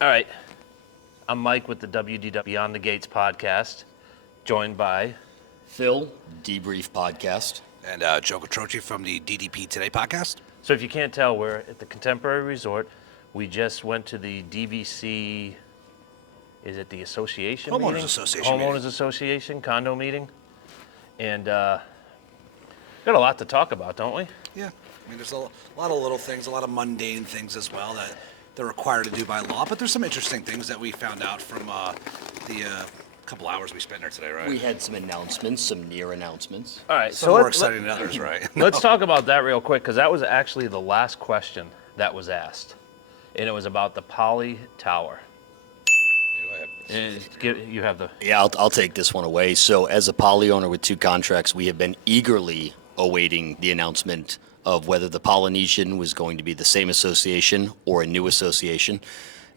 All right. I'm Mike with the WDW Beyond the Gates podcast, joined by Phil, Debrief Podcast. And Joe Quattrocchi from the DDP Today Podcast. So if you can't tell, we're at the Contemporary Resort. We just went to the DVC, is it the association Homeowners meeting? Association Homeowners meeting. Association, condo meeting. And got a lot to talk about, don't we? Yeah, I mean, there's a lot of little things, a lot of mundane things as well that they're required to do by law. But there's some interesting things that we found out from the couple hours we spent there today, right? We had some announcements, some near announcements. All right, Some more exciting than others, right? Let's talk about that real quick, because that was actually the last question that was asked. And it was about the Poly Tower. And you have the... Yeah, I'll take this one away. So as a poly owner with 2 contracts, we have been eagerly awaiting the announcement of whether the Polynesian was going to be the same association or a new association.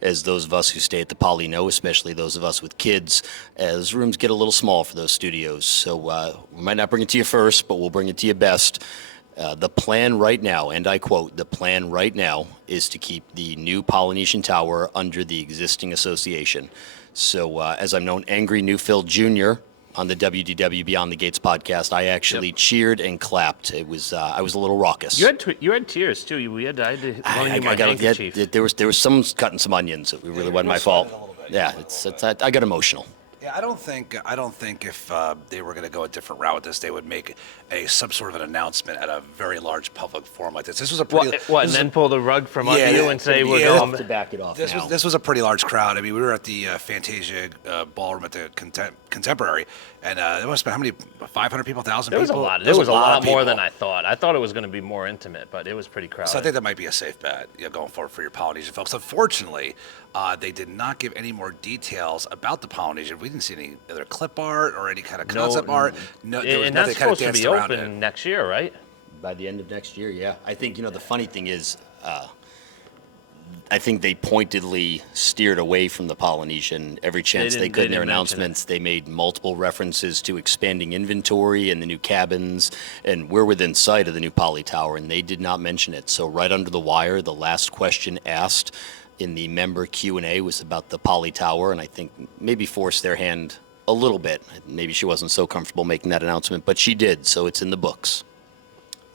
As those of us who stay at the Poly know, especially those of us with kids, as rooms get a little small for those studios. So we might not bring it to you first, but we'll bring it to you best. The plan right now, and I quote, the plan right now is to keep the new Polynesian Tower under the existing association. So as I'm known, Angry New Phil Jr. on the WDW Beyond the Gates podcast, I actually cheered and clapped. It was I was a little raucous. You had tears, too. I had to loan you my handkerchief. There was some cutting some onions. It really wasn't my fault. Yeah, I got emotional. Yeah, I don't think if they were going to go a different route with this, they would make some sort of an announcement at a very large public forum like this. This was a pretty and then pull the rug from under you and say we're We'll going have to back it off This now. was a pretty large crowd. I mean, we were at the Fantasia ballroom at the Contemporary, and there must have been how many? 500 people, 1,000 people. There was a lot. There was a lot more people. than I thought. I thought it was going to be more intimate, but it was pretty crowded. So I think that might be a safe bet, going forward for your Polynesian folks. Unfortunately, they did not give any more details about the Polynesian. We didn't see any other clip art or any kind of concept art. No, there was and nothing that's kind of supposed to danced be around open it. next year, right? By the end of next year, yeah. I think, the funny thing is, I think they pointedly steered away from the Polynesian every chance they could in their didn't mention announcements. They made multiple references to expanding inventory and the new cabins, and we're within sight of the new Poly Tower, and they did not mention it. So right under the wire, the last question asked in the member Q&A was about the Poly Tower, and I think maybe forced their hand a little bit. Maybe she wasn't so comfortable making that announcement, but she did, so it's in the books.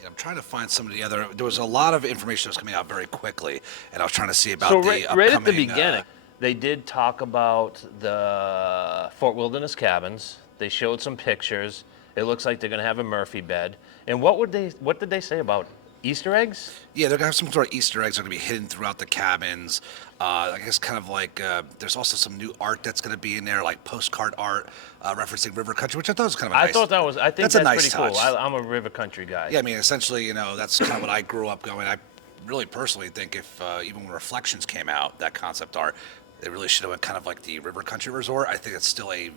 I'm trying to find some of the other. There was a lot of information that was coming out very quickly, and I was trying to see about So the right upcoming. at the beginning, they did talk about the Fort Wilderness cabins. They showed some pictures. It looks like they're going to have a Murphy bed. And what did they say about Easter eggs? Yeah, they're gonna have some sort of Easter eggs that are gonna be hidden throughout the cabins. I guess kind of like there's also some new art that's gonna be in there, like postcard art referencing river country, which I thought was kind of a nice. I think that's a nice pretty touch. cool. I'm a river country guy. Yeah, I mean, essentially, that's kind of what I grew up going. I really personally think if even when Reflections came out, that concept art, they really should have went kind of like the river country resort. I think it's still a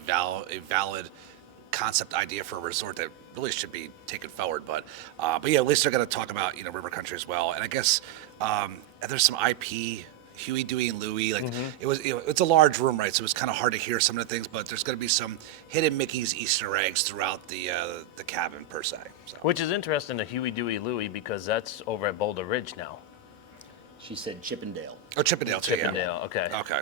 valid concept idea for a resort that really should be taken forward. But yeah, at least they're going to talk about river country as well. And I guess there's some IP. Huey, Dewey, and Louie. It was, it's a large room, right? So it was kind of hard to hear some of the things, but there's going to be some hidden Mickey's Easter eggs throughout the cabin per se. So. Which is interesting to Huey, Dewey, Louie because that's over at Boulder Ridge now. She said Chippendale. Oh, Chippendale too. Chippendale, yeah. okay. Okay.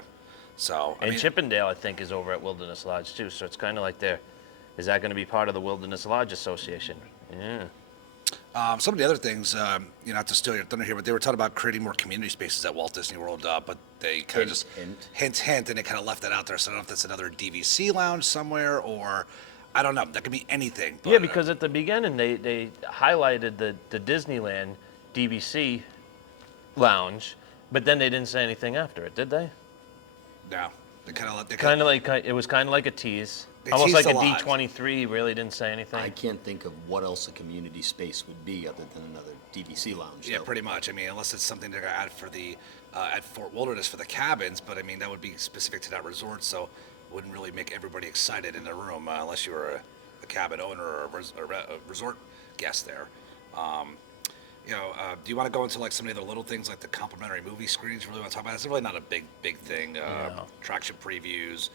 So And Chippendale, I think, is over at Wilderness Lodge too. So it's kind of like is that going to be part of the Wilderness Lodge Association? Yeah. Some of the other things, not to steal your thunder here, but they were talking about creating more community spaces at Walt Disney World, but they kind of just hint, and they kind of left that out there. So I don't know if that's another DVC lounge somewhere, or I don't know. That could be anything. But, yeah, because at the beginning they highlighted the Disneyland DVC lounge, but then they didn't say anything after it, did they? No, they It was kind of like a tease. They Almost teased like a a lot. D23 really didn't say anything. I can't think of what else a community space would be other than another DVC lounge. Yeah, though. pretty much. I mean, unless it's something they're going to add for the at Fort Wilderness for the cabins, but I mean that would be specific to that resort, so it wouldn't really make everybody excited in the room unless you were a cabin owner or a resort guest there. Do you want to go into like some of the other little things like the complimentary movie screenings? You really want to talk about? It's really not a big thing. Attraction previews.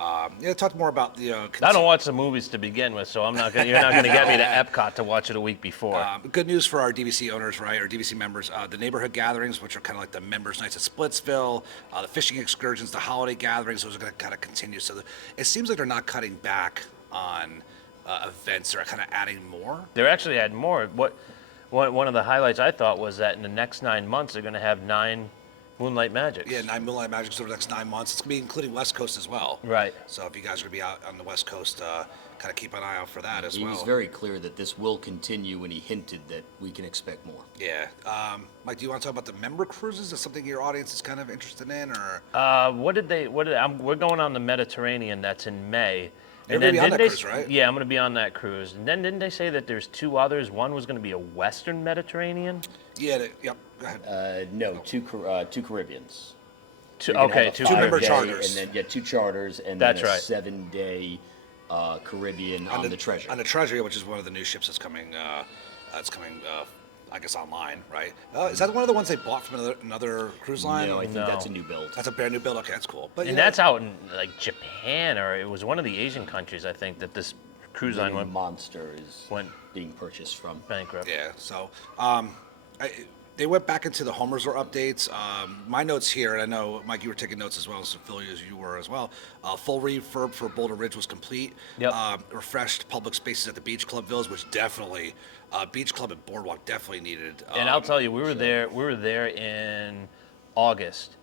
Yeah, talked more about the. I don't watch the movies to begin with, so you're not gonna get me to Epcot to watch it a week before. Good news for our DVC owners, right, or DVC members. The neighborhood gatherings, which are kind of like the members' nights at Splitsville, the fishing excursions, the holiday gatherings, those are going to kind of continue. So it seems like they're not cutting back on events; they're kind of adding more. They're actually adding more. One of the highlights I thought was that in the next 9 months they're gonna have 9 Moonlight Magics. Yeah, 9 Moonlight Magics over the next 9 months. It's going to be including West Coast as well. Right. So if you guys are going to be out on the West Coast, kind of keep an eye out for that as He well. was very clear that this will continue, and he hinted that we can expect more. Yeah. Mike, do you want to talk about the member cruises? Is that something your audience is kind of interested in, or? We're going on the Mediterranean. That's in May. You're going to be on that cruise, right? Yeah, I'm going to be on that cruise. And then didn't they say that there's 2 others? One was going to be a Western Mediterranean. Yeah. Yep. Go ahead. No, two Caribbeans. Two, You're gonna okay, have a 2 member Caribbean. charters. And then 2 charters, and That's then a right. 7-day Caribbean on the Treasure. On the Treasure, which is one of the new ships that's coming. I guess online, right? Is that one of the ones they bought from another cruise line? No, I think No. that's a new build. That's a brand new build. Okay, that's cool. But And that's out in like Japan, or it was one of the Asian countries, I think, that this cruise line Living went Monster is went being purchased from. bankrupt. yeah. So they went back into the home resort updates. My notes here, and I know, Mike, you were taking notes as well, so Phil, as you were as well. Full refurb for Boulder Ridge was complete. Yep. Refreshed public spaces at the Beach Club Villas, which definitely, Beach Club and Boardwalk definitely needed. And I'll tell you, we were there in August,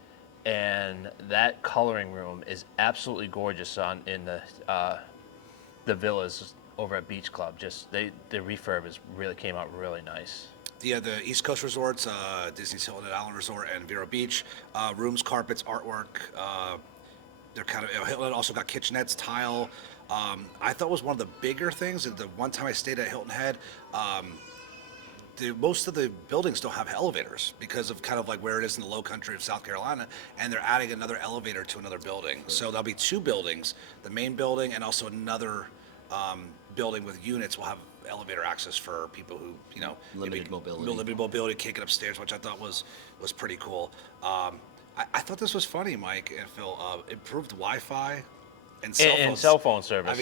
and that coloring room is absolutely gorgeous in the villas over at Beach Club. The refurb really came out really nice. The East Coast resorts, Disney's Hilton and Island Resort and Vero Beach, rooms, carpets, artwork. They're kind of, Hilton also got kitchenettes, tile. I thought was one of the bigger things. The one time I stayed at Hilton Head, most of the buildings don't have elevators because of kind of like where it is in the low country of South Carolina, and they're adding another elevator to another building. So there'll be 2 buildings, the main building and also another building with units will have elevator access for people who, Limited mobility. Limited mobility, can't get upstairs, which I thought was pretty cool. I thought this was funny, Mike and Phil. Improved Wi-Fi and cell phones. And cell phone service.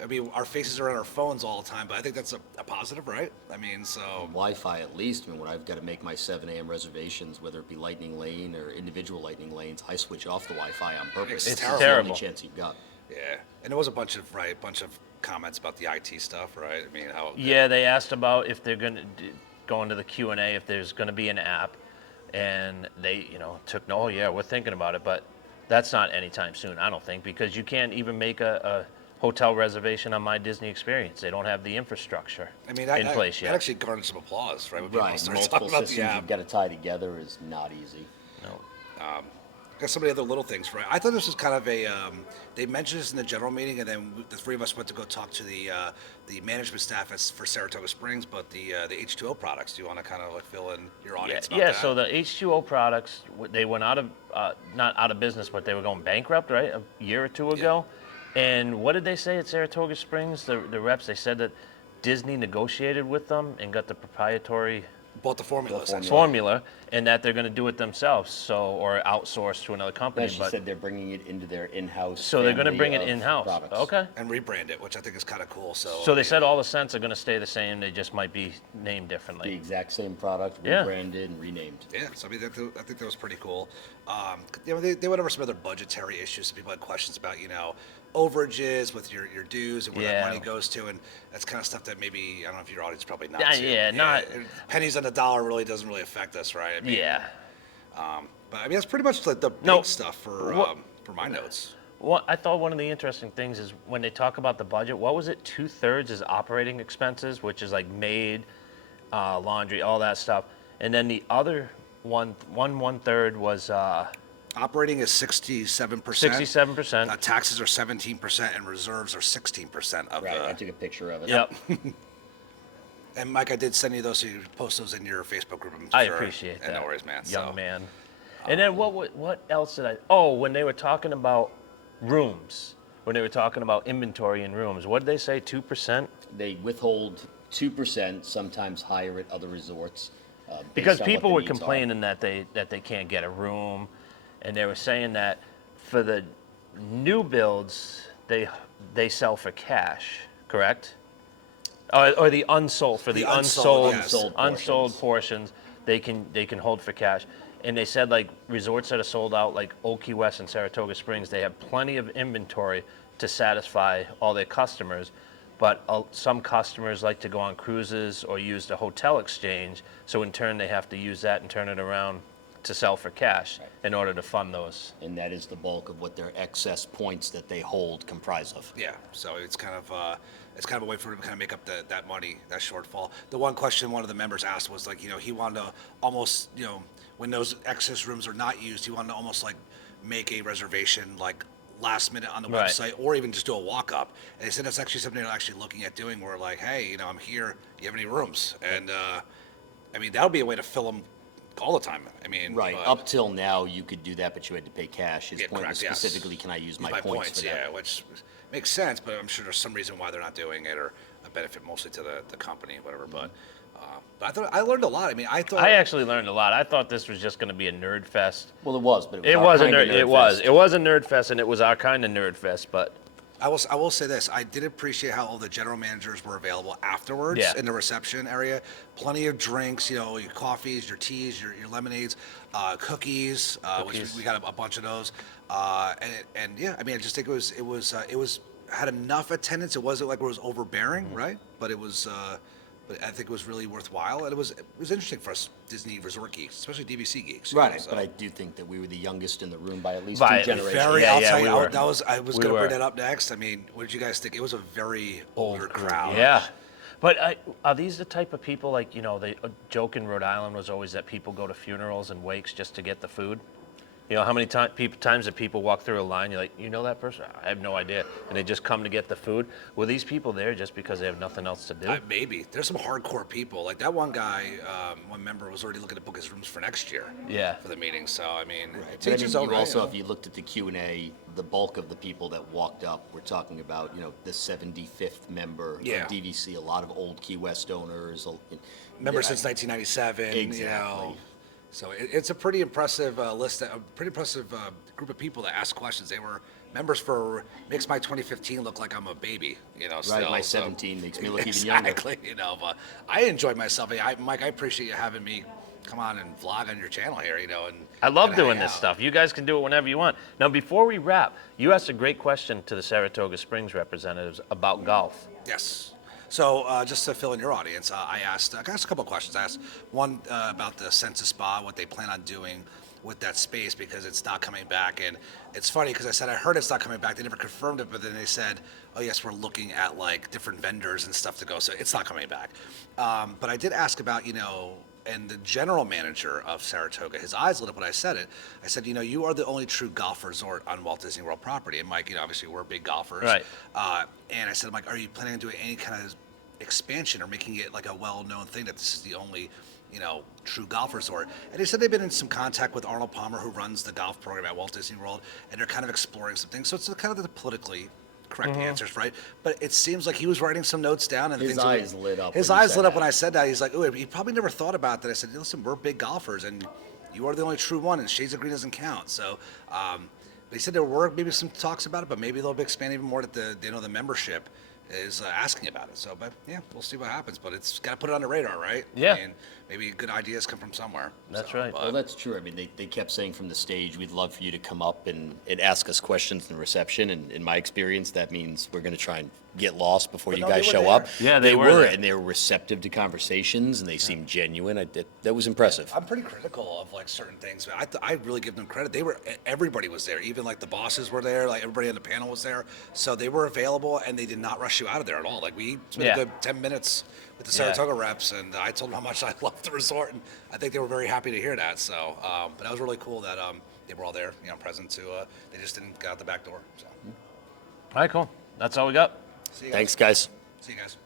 I mean, our faces are on our phones all the time, but I think that's a positive, right? I mean, so. Wi-Fi at least. I mean, when I've got to make my 7 a.m. reservations, whether it be Lightning Lane or individual Lightning Lanes, I switch off the Wi-Fi on purpose. It's the terrible. only chance you've got. Yeah, and there was a bunch of comments about the IT stuff, right? I mean, how. Yeah, they asked about if they're going to go into the Q&A if there's going to be an app, and they, oh yeah, we're thinking about it, but that's not anytime soon, I don't think, because you can't even make a hotel reservation on My Disney Experience. They don't have the infrastructure in place yet. That actually garnered some applause, right? When people Right, started multiple talking about the systems app. you've got to tie together is not easy. No. Got some of the other little things, right? I thought this was kind of they mentioned this in the general meeting, and then the 3 of us went to go talk to the management staff for Saratoga Springs, but the H2O products. Do you want to kind of like fill in your audience about that? So the H2O products, they went out of, not out of business, but they were going bankrupt, right, a year or 2 ago. And what did they say at Saratoga Springs? The reps, they said that Disney negotiated with them and got the proprietary Bought the formula, essentially. formula, and that they're going to do it themselves, or outsource to another company. As she said, they're bringing it into their in-house. So they're going to family bring it of in-house. products. Okay. And rebrand it, which I think is kind of cool. So they said all the scents are going to stay the same. They just might be named The differently. exact same product, Yeah. rebranded and renamed. Yeah, so I mean, I think that was pretty cool. They went over some other budgetary issues. Some people had questions about, overages with your dues and where that money goes to, and that's kind of stuff that maybe, I don't know if your audience probably not. Not pennies on the dollar really doesn't really affect us, right? I mean, yeah. But I mean, that's pretty much like the big stuff for my notes. Well, I thought one of the interesting things is when they talk about the budget, what was it? 2/3 is operating expenses, which is like maid, laundry, all that stuff, and then the other one-third was Operating is 67%. 67%. Taxes are 17%, and reserves are 16% of Right, I took a picture of it. Yep. And Mike, I did send you those, so you post those in your Facebook group. I appreciate that. No worries, man. Young man. And then what else did I? Oh, when they were talking about rooms, when they were talking about inventory in rooms, what did they say? 2%? They withhold 2%, sometimes higher at other resorts. Because based on what people the were needs are. complaining that they can't get a room, and they were saying that for the new builds, they sell for cash, correct? Or the unsold, for the The unsold, unsold, yes. unsold portions, they can hold for cash. And they said like resorts that are sold out, like Old Key West and Saratoga Springs, they have plenty of inventory to satisfy all their customers. But some customers like to go on cruises or use the hotel exchange, so in turn they have to use that and turn it around to sell for cash in order to fund those. And that is the bulk of what their excess points that they hold comprise of. Yeah, so it's kind of a way for him to kind of make up that money, that shortfall. The one question one of the members asked was like, he wanted to almost, when those excess rooms are not used, he wanted to almost like make a reservation like last minute on the Right. website, or even just do a walk up. And they said that's actually something they're actually looking at doing. Where like, hey, I'm here. Do you have any rooms? And I mean, that would be a way to fill them all the time. I mean, Right, but- up till now, you could do that, but you had to pay cash. His Yeah, point was correct, yes. specifically, can I use my Use points for that? yeah, which makes sense, but I'm sure there's some reason why they're not doing it, or a benefit mostly to the company, whatever. But I thought I learned a lot. I mean, I actually learned a lot. I thought this was just going to be a nerd fest. Well, it was, but It our was a kind of nerd. It was. It was a nerd fest, and it was our kind of nerd fest. But I will say this. I did appreciate how all the general managers were available afterwards Yeah. in the reception area. Plenty of drinks, your coffees, your teas, your lemonades, cookies, which we got a bunch of those. And yeah, I mean, I just think it was had enough attendance. It wasn't like it was overbearing, right? But it was. But I think it was really worthwhile, and it was interesting for us Disney resort geeks, especially DVC geeks. Right, So. but I do think that we were the youngest in the room by at least By two generations. Very, Yeah, I'll yeah, tell we you, were. I was We going to were. bring that up next. I mean, what did you guys think? It was a very older crowd. yeah. But are these the type of people like the joke in Rhode Island was always that people go to funerals and wakes just to get the food? How many times that people walk through a line, you're like, that person? I have no idea. And they just come to get the food. Were these people there just because they have nothing else to do? Maybe. There's some hardcore people. Like that one guy, one member was already looking to book his rooms for next year. Yeah. For the meeting. So, I mean, But I to mean, each his you own, right, also, if you looked at the Q&A, the bulk of the people that walked up, we're talking about, the 75th member Yeah. of DVC, a lot of old Key West owners. Member since 1997. Exactly. So it's a pretty impressive list, a pretty impressive group of people that asked questions. They were members for, makes my 2015 look like I'm a baby, still. Right, my so- 17 makes me look even younger. Exactly, but I enjoyed myself. Mike, I appreciate you having me come on and vlog on your channel here, and I love kinda doing hang this out. stuff. You guys can do it whenever you want. Now, before we wrap, you asked a great question to the Saratoga Springs representatives about golf. Yes. So just to fill in your audience, I asked a couple of questions. I asked one about the Census Spa, what they plan on doing with that space because it's not coming back. And it's funny because I said I heard it's not coming back. They never confirmed it, but then they said, oh yes, we're looking at like different vendors and stuff to go. So it's not coming back. But I did ask about and the general manager of Saratoga, his eyes lit up when I said it. I said, you are the only true golf resort on Walt Disney World property. And Mike, obviously we're big golfers. Right. And I said, Mike, are you planning on doing any kind of expansion or making it like a well-known thing that this is the only, true golf resort? And he said they've been in some contact with Arnold Palmer, who runs the golf program at Walt Disney World, and they're kind of exploring some things. So it's kind of the politically correct answers, right? But it seems like he was writing some notes down, and His things eyes lit up His when he eyes said lit up that. when I said that. He's like, "Oh, he probably never thought about that." I said, "Listen, we're big golfers, and you are the only true one, and Shades of Green doesn't count." So, they said there were maybe some talks about it, but maybe they'll expand even more that the membership is asking about it. So, but yeah, we'll see what happens. But it's got to put it on the radar, right? Yeah. I mean, maybe good ideas come from somewhere. That's So, right. but- Well, that's true. I mean, they kept saying from the stage, we'd love for you to come up and ask us questions in the reception. And in my experience, that means we're going to try and get lost before But you no, guys they were show up. there. Yeah, they were there. And they were receptive to conversations, and they seemed genuine. That was impressive. I'm pretty critical of like certain things, but I really give them credit. Everybody was there, even like the bosses were there, like everybody on the panel was there, so they were available and they did not rush you out of there at all. Like we spent Yeah. a good 10 minutes with the Yeah. Saratoga reps, and I told them how much I loved the resort, and I think they were very happy to hear that. So, but that was really cool that they were all there, present to. They just didn't get out the back door. So, All right, cool. That's all we got. see you guys. Thanks, guys. See you guys.